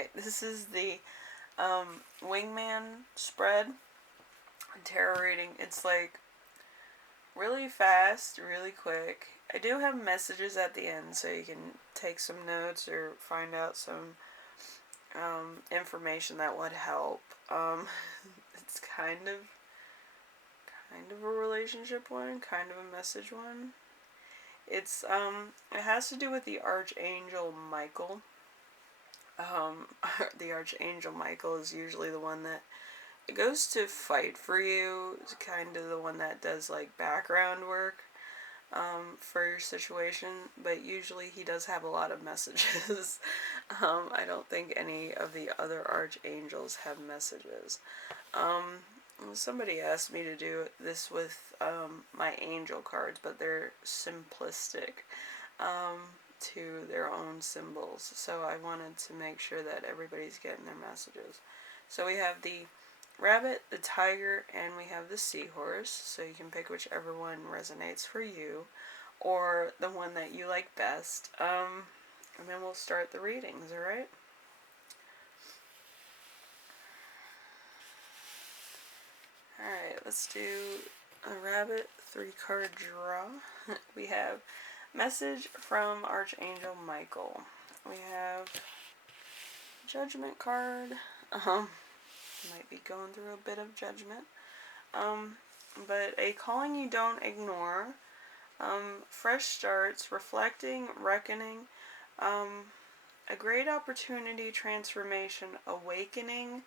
Alright, this is the Wingman Spread tarot reading. It's like really fast, really quick. I do have messages at the end so you can take some notes or find out some information that would help. It's kind of a relationship one, kind of a message one. It's it has to do with the Archangel Michael. The Archangel Michael is usually the one that goes to fight for you. It's kind of the one that does like background work for your situation, but usually he does have a lot of messages. I don't think any of the other archangels have messages. Somebody asked me to do this with my angel cards, but they're simplistic to their own symbols, so I wanted to make sure that everybody's getting their messages. So we have the rabbit, the tiger, and we have the seahorse, so you can pick whichever one resonates for you, or the one that you like best, and then we'll start the readings, alright? Alright, let's do a rabbit 3-card draw. We have message from Archangel Michael. We have judgment card. Might be going through a bit of judgment. But a calling you don't ignore. Fresh starts, reflecting, reckoning. A great opportunity, transformation, awakening,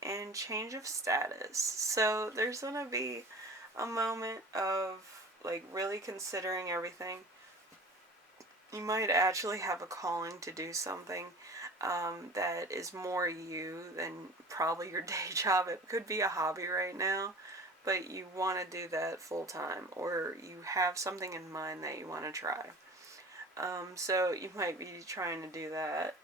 and change of status. So there's going to be a moment of like really considering everything. You might actually have a calling to do something that is more you than probably your day job. It could be a hobby right now, but you want to do that full time, or you have something in mind that you want to try. So you might be trying to do that.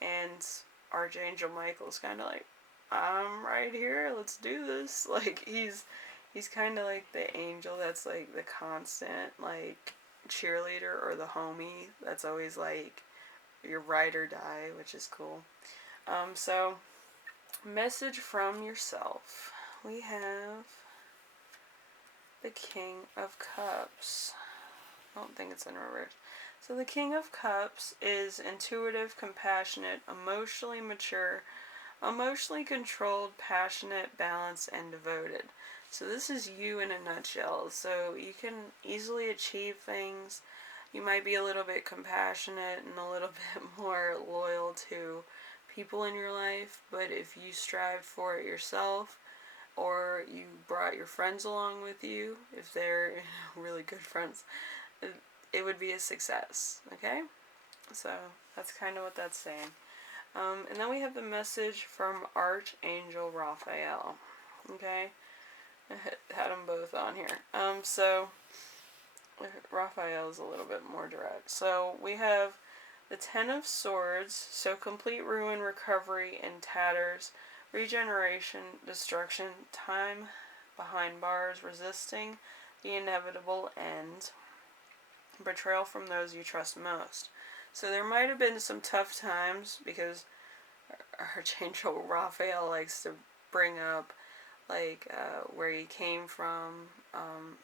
And Archangel Michael's kind of like, I'm right here, let's do this. Like, he's kind of like the angel that's like the constant like cheerleader, or the homie that's always like your ride or die, which is cool. So message from yourself. We have the King of Cups. I don't think it's in reverse. So the King of Cups is intuitive, compassionate, emotionally mature, emotionally controlled, passionate, balanced, and devoted. So this is you in a nutshell. So you can easily achieve things. You might be a little bit compassionate and a little bit more loyal to people in your life, but if you strive for it yourself, or you brought your friends along with you, if they're really good friends, it would be a success, okay? So that's kind of what that's saying. And then we have the message from Archangel Raphael, okay? I had them both on here. So Raphael is a little bit more direct. So we have the 10 of Swords, so complete ruin, recovery, and tatters, regeneration, destruction, time behind bars, resisting the inevitable end, betrayal from those you trust most. So there might have been some tough times, because Archangel Raphael likes to bring up like where he came from.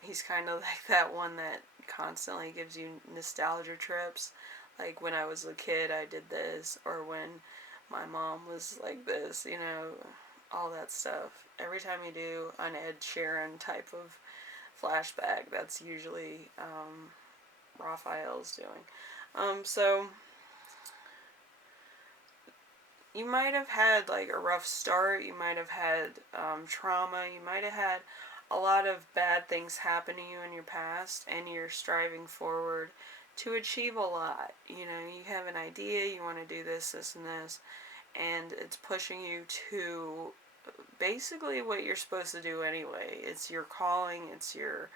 He's kind of like that one that constantly gives you nostalgia trips, like when I was a kid I did this, or when my mom was like this, you know, all that stuff. Every time you do an Ed Sheeran type of flashback, that's usually Raphael's doing. So you might have had like a rough start, you might have had trauma, you might have had a lot of bad things happen to you in your past, and you're striving forward to achieve a lot. You know, you have an idea, you want to do this, this, and this, and it's pushing you to basically what you're supposed to do anyway. It's your calling, it's your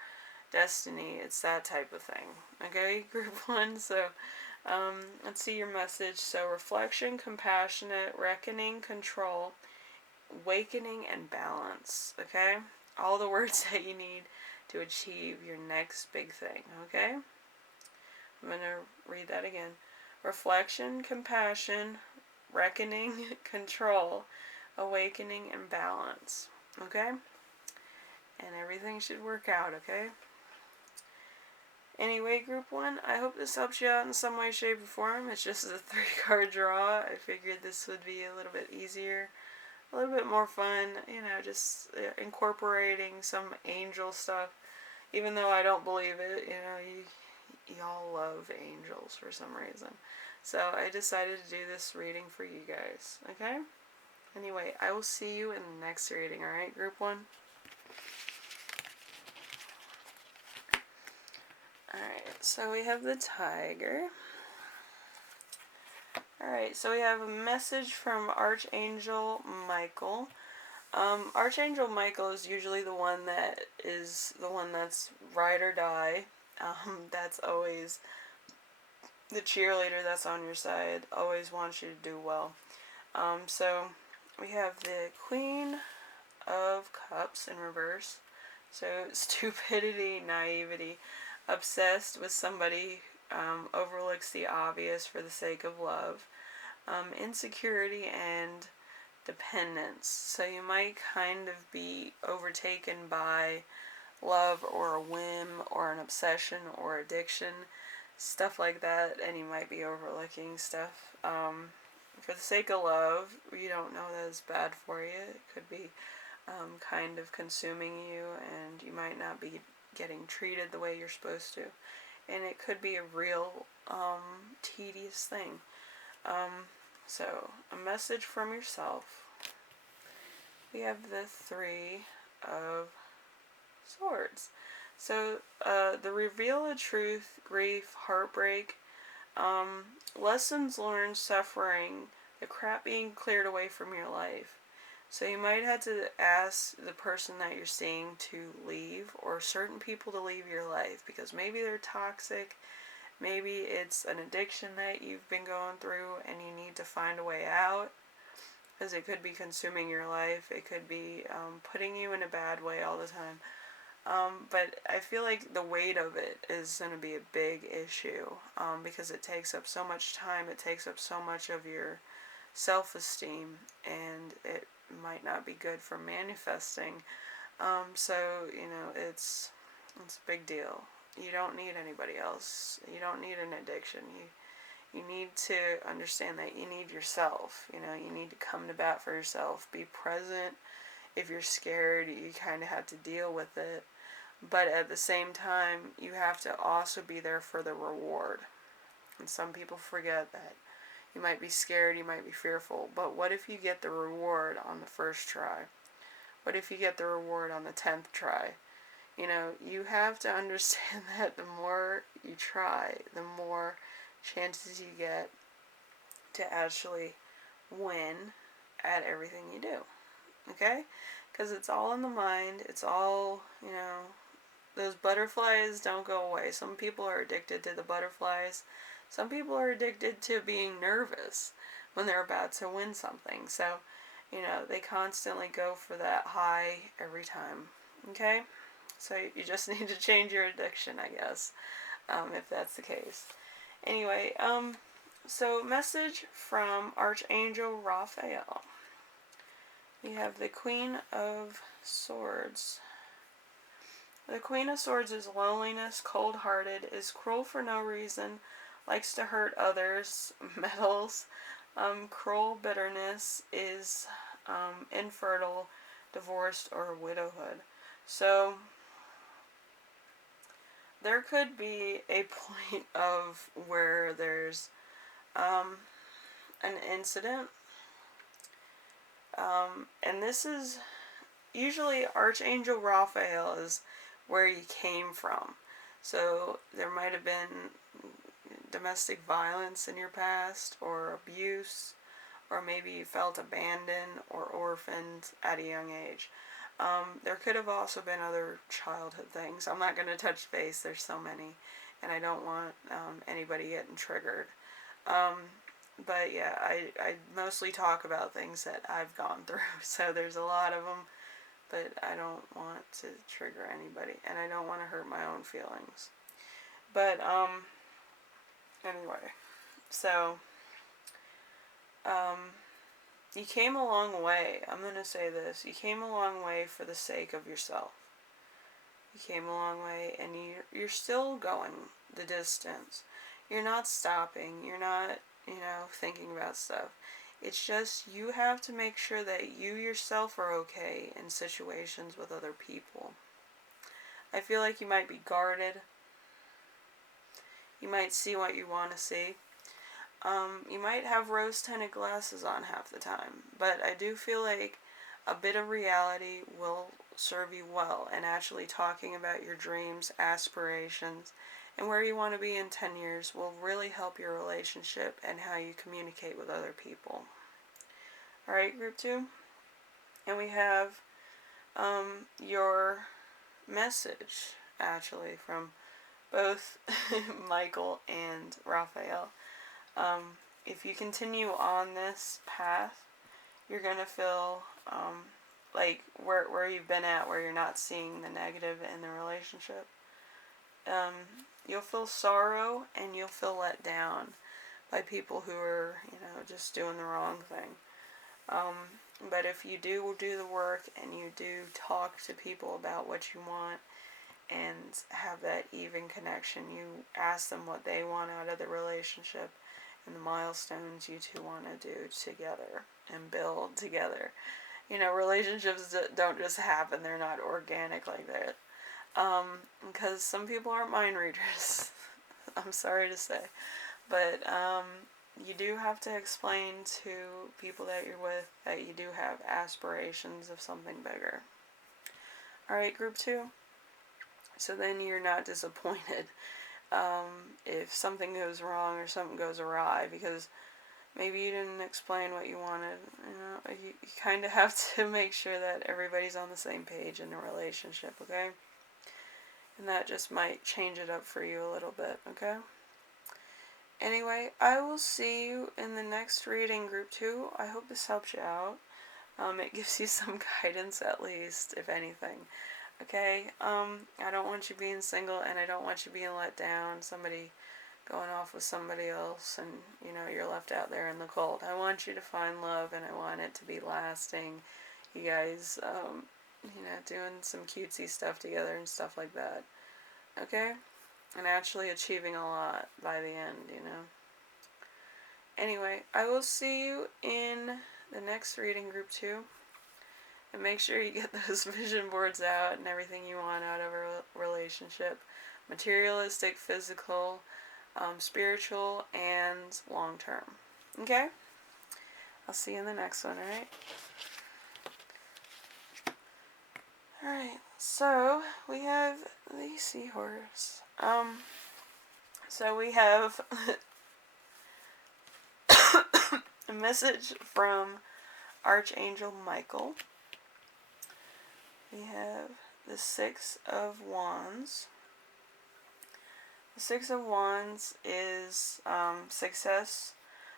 destiny, it's that type of thing. Okay, group 1, so let's see your message. So reflection, compassionate, reckoning, control, awakening, and balance. Okay, all the words that you need to achieve your next big thing. Okay, I'm going to read that again. reflection, compassion, reckoning, control, awakening, and balance. Okay? And everything should work out, okay? Anyway, Group 1, I hope this helps you out in some way, shape, or form. It's just a 3-card draw. I figured this would be a little bit easier, a little bit more fun, just incorporating some angel stuff. Even though I don't believe it, y'all love angels for some reason. So I decided to do this reading for you guys, okay? Anyway, I will see you in the next reading, alright, Group 1? Alright, so we have the tiger. Alright, so we have a message from Archangel Michael. Archangel Michael is usually the one that's ride or die. That's always the cheerleader that's on your side, always wants you to do well. So we have the Queen of Cups in reverse. So stupidity, naivety, obsessed with somebody, overlooks the obvious for the sake of love, insecurity, and dependence. So you might kind of be overtaken by love or a whim or an obsession or addiction, stuff like that, and you might be overlooking stuff. For the sake of love, you don't know that it's bad for you. It could be kind of consuming you, and you might not be getting treated the way you're supposed to. And it could be a real tedious thing. So, a message from yourself. We have the 3 of Swords. So, the reveal of truth, grief, heartbreak, lessons learned, suffering, the crap being cleared away from your life. So you might have to ask the person that you're seeing to leave, or certain people to leave your life, because maybe they're toxic, maybe it's an addiction that you've been going through and you need to find a way out, because it could be consuming your life, it could be putting you in a bad way all the time. But I feel like the weight of it is going to be a big issue, because it takes up so much time, it takes up so much of your self-esteem, and it might not be good for manifesting. So, it's a big deal. You don't need anybody else. You don't need an addiction. You need to understand that you need yourself. You need to come to bat for yourself. Be present. If you're scared, you kind of have to deal with it. But at the same time, you have to also be there for the reward. And some people forget that. You might be scared, you might be fearful, but what if you get the reward on the first try? What if you get the reward on the 10th try? You have to understand that the more you try, the more chances you get to actually win at everything you do. Okay? Because it's all in the mind, it's all, those butterflies don't go away. Some people are addicted to the butterflies. Some people are addicted to being nervous when they're about to win something. So, they constantly go for that high every time. Okay? So you just need to change your addiction, I guess, if that's the case. Anyway, so message from Archangel Raphael. We have the Queen of Swords. The Queen of Swords is loneliness, cold-hearted, is cruel for no reason, likes to hurt others, meddles. Cruel bitterness is infertile, divorced, or widowhood. So there could be a point of where there's an incident, and this is usually Archangel Raphael is where you came from. So there might have been domestic violence in your past, or abuse, or maybe you felt abandoned or orphaned at a young age. There could have also been other childhood things. I'm not going to touch base, there's so many, and I don't want anybody getting triggered. But yeah, I mostly talk about things that I've gone through, so there's a lot of them, but I don't want to trigger anybody, and I don't want to hurt my own feelings. But, anyway, So, you came a long way. I'm going to say this. You came a long way for the sake of yourself. You came a long way, and you're still going the distance. You're not stopping. You're not, thinking about stuff. It's just you have to make sure that you yourself are okay in situations with other people. I feel like you might be guarded. You might see what you want to see. You might have rose-tinted glasses on half the time, but I do feel like a bit of reality will serve you well, and actually talking about your dreams, aspirations, and where you want to be in 10 years will really help your relationship and how you communicate with other people. Alright, group 2? And we have your message, actually, from both Michael and Raphael. If you continue on this path, you're going to feel like where you've been at, where you're not seeing the negative in the relationship. You'll feel sorrow and you'll feel let down by people who are, just doing the wrong thing. But if you do the work and you do talk to people about what you want and have that even connection, you ask them what they want out of the relationship and the milestones you two want to do together and build together. Relationships don't just happen. They're not organic like that. Because some people aren't mind readers. I'm sorry to say. But you do have to explain to people that you're with that you do have aspirations of something bigger. Alright, group 2. So then you're not disappointed if something goes wrong or something goes awry, because maybe you didn't explain what you wanted. You kind of have to make sure that everybody's on the same page in the relationship, okay? And that just might change it up for you a little bit, okay? Anyway, I will see you in the next reading, group 2. I hope this helps you out. It gives you some guidance, at least, if anything. Okay? I don't want you being single, and I don't want you being let down. Somebody going off with somebody else, and, you're left out there in the cold. I want you to find love, and I want it to be lasting. You guys, doing some cutesy stuff together and stuff like that. Okay? And actually achieving a lot by the end, Anyway, I will see you in the next reading, group 2. And make sure you get those vision boards out and everything you want out of a relationship. Materialistic, physical, spiritual, and long-term. Okay? I'll see you in the next one, alright? Alright, so we have the seahorse. So we have a message from Archangel Michael. We have the 6 of Wands. The 6 of Wands is success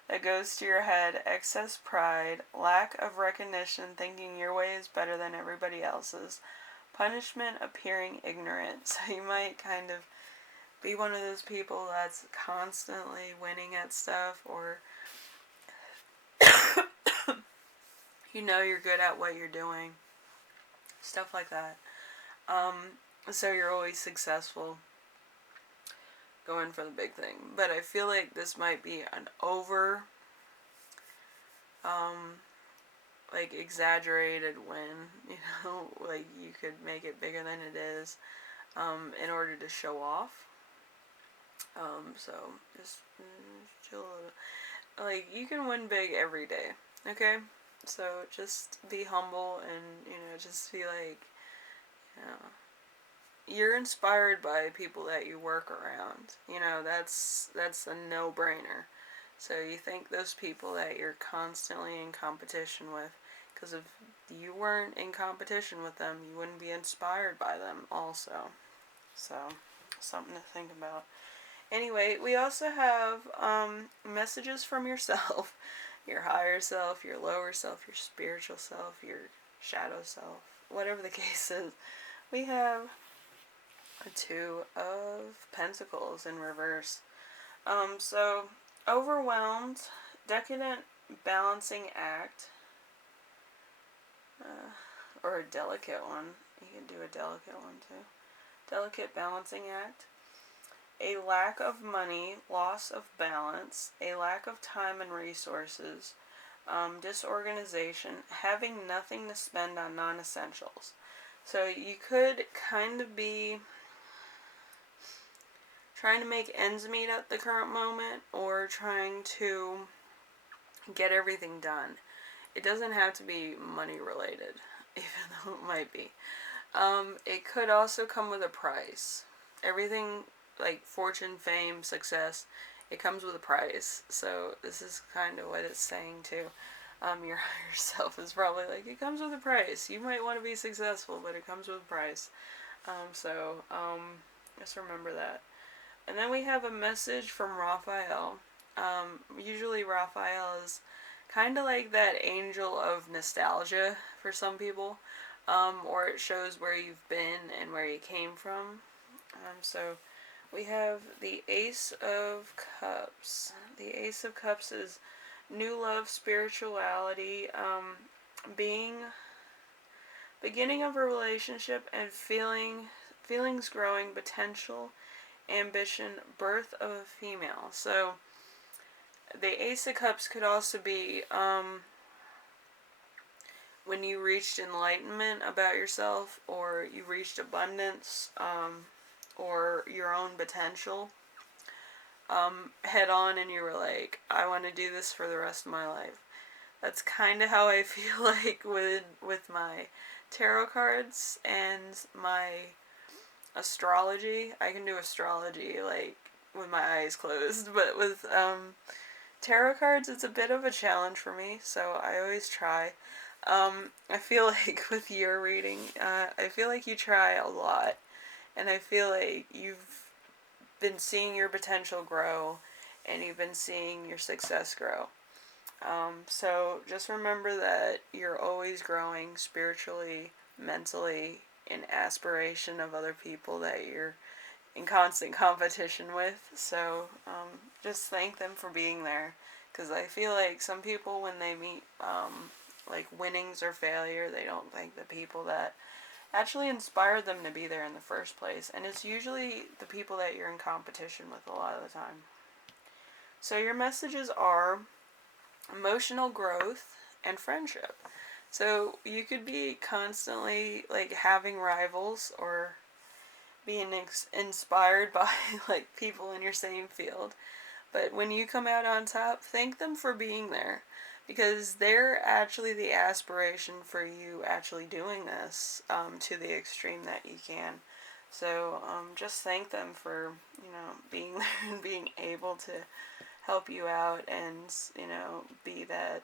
that goes to your head, excess pride, lack of recognition, thinking your way is better than everybody else's, punishment appearing ignorant. So you might kind of be one of those people that's constantly winning at stuff, or you're good at what you're doing. Stuff like that. So you're always successful going for the big thing. But I feel like this might be an over exaggerated win, like you could make it bigger than it is, in order to show off. So just chill a little. Like, you can win big every day, okay? So just be humble and, just be like, you're inspired by people that you work around. That's a no-brainer. So you think those people that you're constantly in competition with, because if you weren't in competition with them, you wouldn't be inspired by them also. So, something to think about. Anyway, we also have messages from yourself, your higher self, your lower self, your spiritual self, your shadow self, whatever the case is. We have a 2 of Pentacles in reverse. So overwhelmed, decadent balancing act, or a delicate one. You can do a delicate one too. Delicate balancing act. A lack of money, loss of balance, a lack of time and resources, disorganization, having nothing to spend on non-essentials. So you could kind of be trying to make ends meet at the current moment, or trying to get everything done. It doesn't have to be money related, even though it might be. It could also come with a price. Everything like fortune, fame, success, it comes with a price. So this is kind of what it's saying too. Your higher self is probably like, it comes with a price. You might want to be successful, but it comes with a price. Just remember that. And then we have a message from Raphael. Usually Raphael is kind of like that angel of nostalgia for some people. Or it shows where you've been and where you came from. So we have the Ace of Cups. The Ace of Cups is new love, spirituality, beginning of a relationship, and feelings growing, potential, ambition, birth of a female. So the Ace of Cups could also be when you reached enlightenment about yourself, or you reached abundance, or your own potential head on, and you were like, I want to do this for the rest of my life. That's kind of how I feel like with my tarot cards and my astrology. I can do astrology like with my eyes closed, but with tarot cards it's a bit of a challenge for me, so I always try. I feel like with your reading, I feel like you try a lot, and I feel like you've been seeing your potential grow, and you've been seeing your success grow. So just remember that you're always growing spiritually, mentally, in aspiration of other people that you're in constant competition with. So just thank them for being there, because I feel like some people, when they meet like winnings or failure, they don't thank the people that actually inspired them to be there in the first place. And it's usually the people that you're in competition with a lot of the time. So your messages are emotional growth and friendship. So you could be constantly like having rivals, or being inspired by like people in your same field. But when you come out on top, thank them for being there, because they're actually the aspiration for you actually doing this to the extreme that you can. So just thank them for, being there and being able to help you out, and, be that,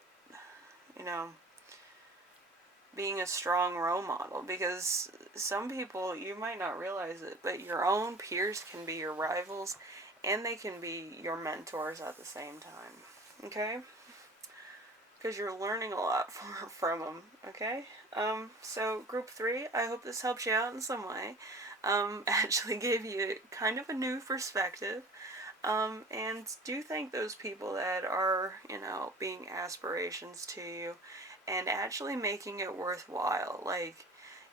being a strong role model. Because some people, you might not realize it, but your own peers can be your rivals, and they can be your mentors at the same time. Okay? Because you're learning a lot from them. Okay? So group 3, I hope this helps you out in some way. Actually gave you kind of a new perspective. And do thank those people that are, being aspirations to you, and actually making it worthwhile. Like,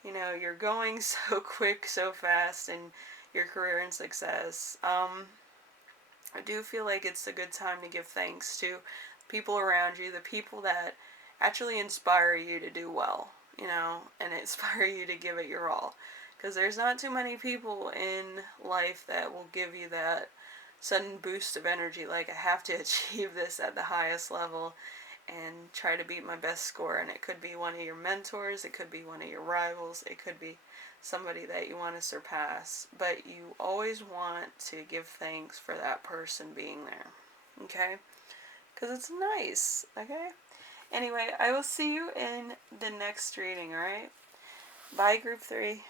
you're going so quick, so fast in your career and success. I do feel like it's a good time to give thanks to people around you, the people that actually inspire you to do well, and inspire you to give it your all. Because there's not too many people in life that will give you that sudden boost of energy, like, I have to achieve this at the highest level and try to beat my best score. And it could be one of your mentors, it could be one of your rivals, it could be somebody that you want to surpass, but you always want to give thanks for that person being there, okay? Because it's nice, okay? Anyway, I will see you in the next reading, alright? Bye, group 3.